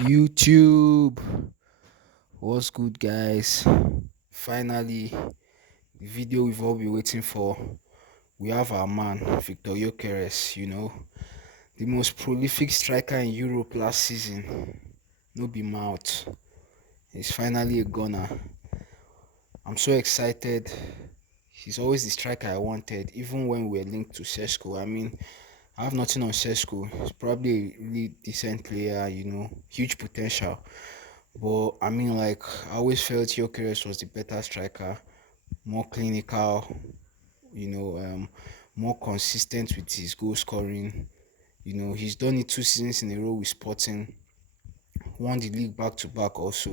YouTube, what's good, guys? Finally, the video we've all been waiting for. We have our man, Viktor Gyokeres, the most prolific striker in Europe last season. No be mouth. He's finally a gunner. I'm so excited. He's always the striker I wanted, even when we were linked to Sesko. I have nothing on Sesko. He's probably a really decent player, huge potential. But I always felt Gyokeres was the better striker, more clinical, you know, um, more consistent with his goal scoring. He's done it 2 seasons in a row with Sporting, won the league back to back also.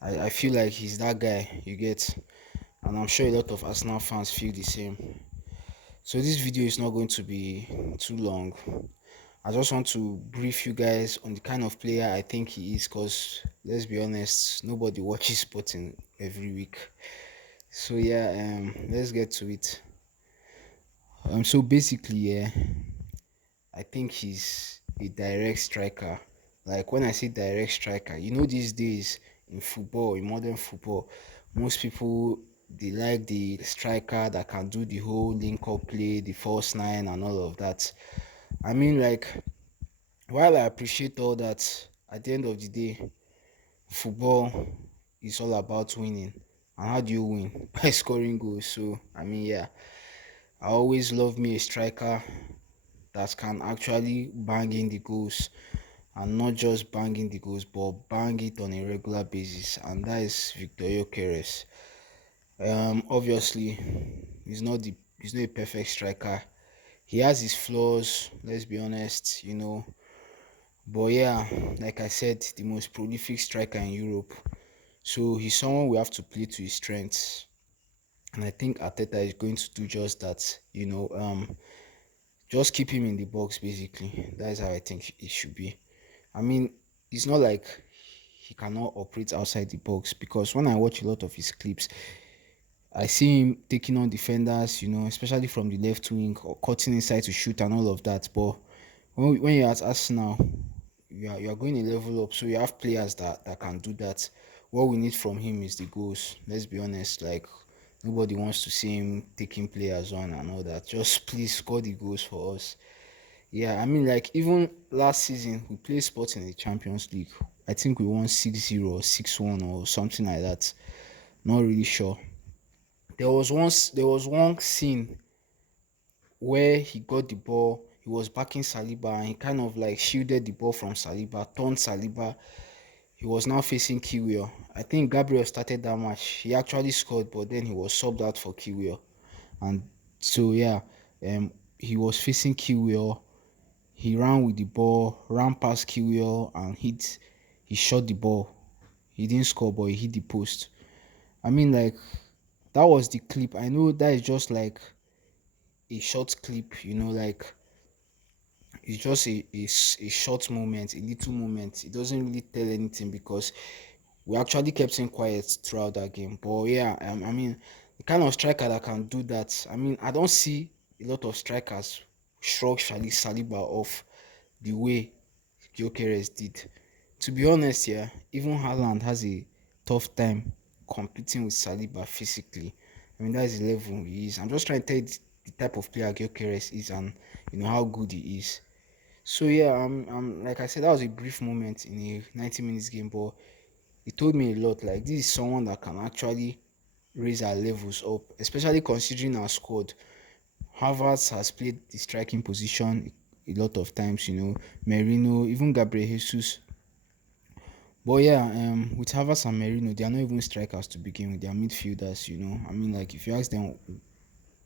I feel like he's that guy, you get, and I'm sure a lot of Arsenal fans feel the same. So this video is not going to be too long. I just want to brief you guys on the kind of player I think he is because let's be honest, nobody watches Sporting every week. So yeah, let's get to it. So basically, yeah, I think he's a direct striker. Like when I say direct striker, these days in football, in modern football, most people they like the striker that can do the whole link up play, the false nine, and all of that. I mean, like while I appreciate all that, at the end of the day, football is all about winning. And how do you win? By scoring goals. So, yeah, I always love me a striker that can actually bang in the goals and not just banging the goals, but bang it on a regular basis. And that is Viktor Gyokeres. Obviously, he's not a perfect striker. He has his flaws, let's be honest, But yeah, like I said, the most prolific striker in Europe. So he's someone we have to play to his strengths. And I think Ateta is going to do just that. Just keep him in the box basically. That is how I think it should be. I mean, it's not like he cannot operate outside the box because when I watch a lot of his clips, I see him taking on defenders, especially from the left wing or cutting inside to shoot and all of that. But when you're at Arsenal, you are going a level up, so you have players that can do that. What we need from him is the goals. Let's be honest, like nobody wants to see him taking players on and all that. Just please score the goals for us. Yeah, like even last season we played Sports in the Champions League. I think we won 6-0 or 6-1 or something like that. Not really sure. There was one scene where he got the ball, he was backing Saliba and he kind of like shielded the ball from Saliba, turned Saliba. He was now facing Kiwior. I think Gabriel started that match. He actually scored, but then he was subbed out for Kiwior. And so yeah, he was facing Kiwior. He ran with the ball, ran past Kiwior and hit. He shot the ball. He didn't score, but he hit the post. Like that was the clip. I know that is just like a short clip, like it's just a short moment, a little moment. It doesn't really tell anything because we actually kept him quiet throughout that game. But yeah, the kind of striker that can do that. I don't see a lot of strikers shrug Saliba off the way Gyokeres did. To be honest, yeah, even Haaland has a tough time competing with Saliba physically. That's the level he is. I'm just trying to tell you the type of player Gyokeres is and how good he is. So yeah, like I said, that was a brief moment in a 90 minutes game, but it told me a lot. Like this is someone that can actually raise our levels up, especially considering our squad. Havertz has played the striking position a lot of times, Merino, even Gabriel Jesus. But yeah, with Havertz and Merino, they are not even strikers to begin with. They are midfielders, like if you ask them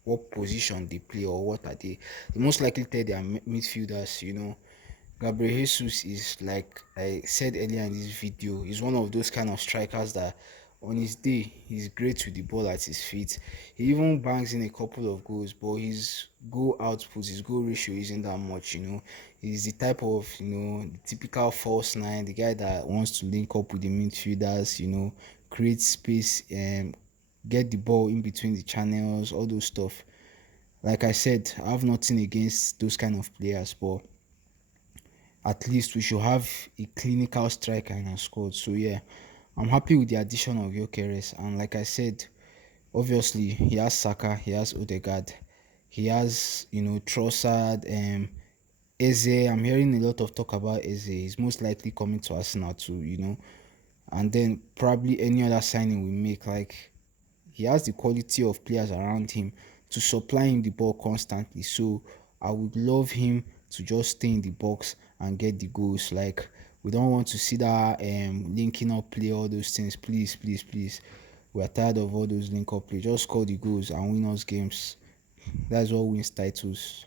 what position they play or what are they most likely tell they are midfielders, Gabriel Jesus is, like I said earlier in this video, he's one of those kind of strikers that on his day he's great with the ball at his feet. He even bangs in a couple of goals, but his goal output, his goal ratio isn't that much, He's the type of, the typical false nine, the guy that wants to link up with the midfielders, create space, get the ball in between the channels, all those stuff. Like I said, I have nothing against those kind of players, but at least we should have a clinical striker in our squad. So yeah, I'm happy with the addition of Gyokeres. And like I said, obviously he has Saka, he has Odegaard, he has Trossard, Eze. I'm hearing a lot of talk about Eze. He's most likely coming to Arsenal too. And then probably any other signing we make, like he has the quality of players around him to supply him the ball constantly. So I would love him to just stay in the box and get the goals. Like we don't want to see that linking up play, all those things. Please, please, please. We are tired of all those link up play. Just score the goals and win us games. That's what wins titles.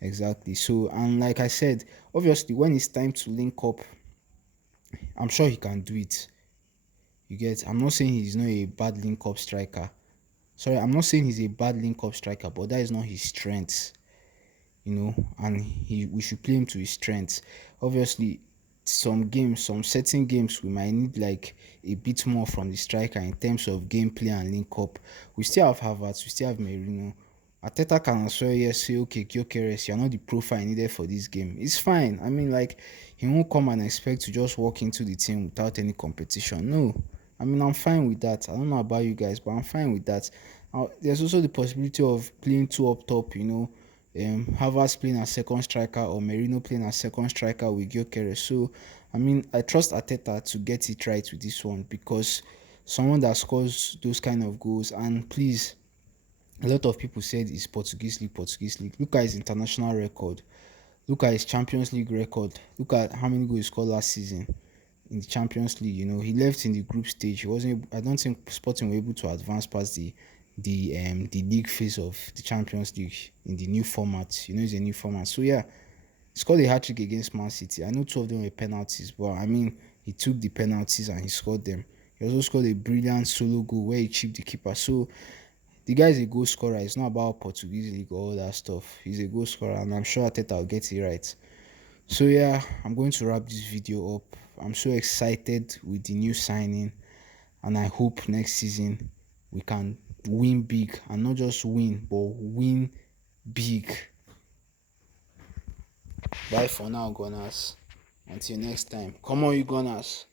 Exactly. So and like I said, obviously when it's time to link up, I'm sure he can do it. You get. I'm not saying he's not a bad link up striker. Sorry, I'm not saying he's a bad link up striker, but that is not his strength, and we should play him to his strengths. Obviously, some certain games, we might need like a bit more from the striker in terms of gameplay and link up. We still have Havertz, we still have Merino. Ateta can as well yes say, okay, Gyokeres, you're not the profile needed for this game. It's fine. I mean, like, he won't come and expect to just walk into the team without any competition. No. I mean, I'm fine with that. I don't know about you guys, but I'm fine with that. There's also the possibility of playing two up top. Havertz playing as second striker or Merino playing as second striker with Gyokeres. So, I mean, I trust Ateta to get it right with this one because someone that scores those kind of goals, and please, a lot of people said it's Portuguese League, Portuguese League. Look at his international record. Look at his Champions League record. Look at how many goals he scored last season in the Champions League. He left in the group stage. He wasn't. I don't think Sporting were able to advance past the league phase of the Champions League in the new format. It's a new format. So yeah, he scored a hat trick against Man City. I know two of them were penalties, but I mean he took the penalties and he scored them. He also scored a brilliant solo goal where he chipped the keeper. So the guy is a goal scorer. It's not about Portuguese league or all that stuff. He's a goal scorer, and I'm sure Ateta will get it right. So yeah, I'm going to wrap this video up. I'm so excited with the new signing, and I hope next season we can win big, and not just win, but win big. Bye for now, Gunners. Until next time. Come on, you Gunners.